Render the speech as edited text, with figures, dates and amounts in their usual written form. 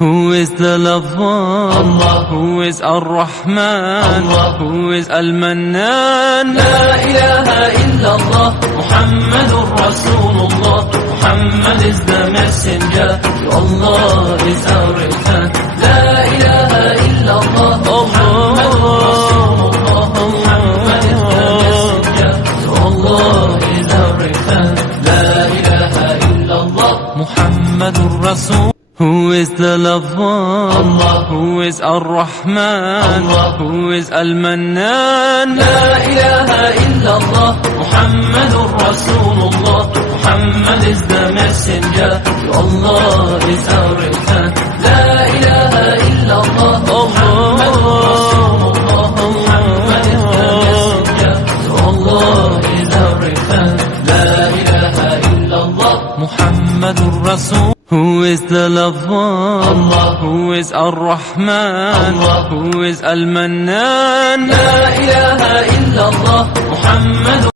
Who is the lover? Allah. Who is Ar-Rahman? Allah. Who is Al-Mannan? La ilaha illallah, Muhammadur Rasulullah. Muhammad is the messenger, to Allah is our return. La ilaha illallah, Muhammadur Rasulullah. Muhammad is the messenger, to Allah is our return. La ilaha illallah, Muhammadur Rasul. Who is the lover? Allah. Who is Ar-Rahman? Allah. Who is Al-Mannan? La ilaha illallah, Muhammadur Rasulullah. Muhammad is the messenger, to Allah is our return. La ilaha illallah, Muhammadur Rasulullah. Muhammad is the messenger, to Allah is our return. La ilaha illallah, Muhammadur Rasul. Who is the lover? Allah. Who is Ar-Rahman? Allah. Who is Al-Mannan? La ilaha illallah, Muhammadur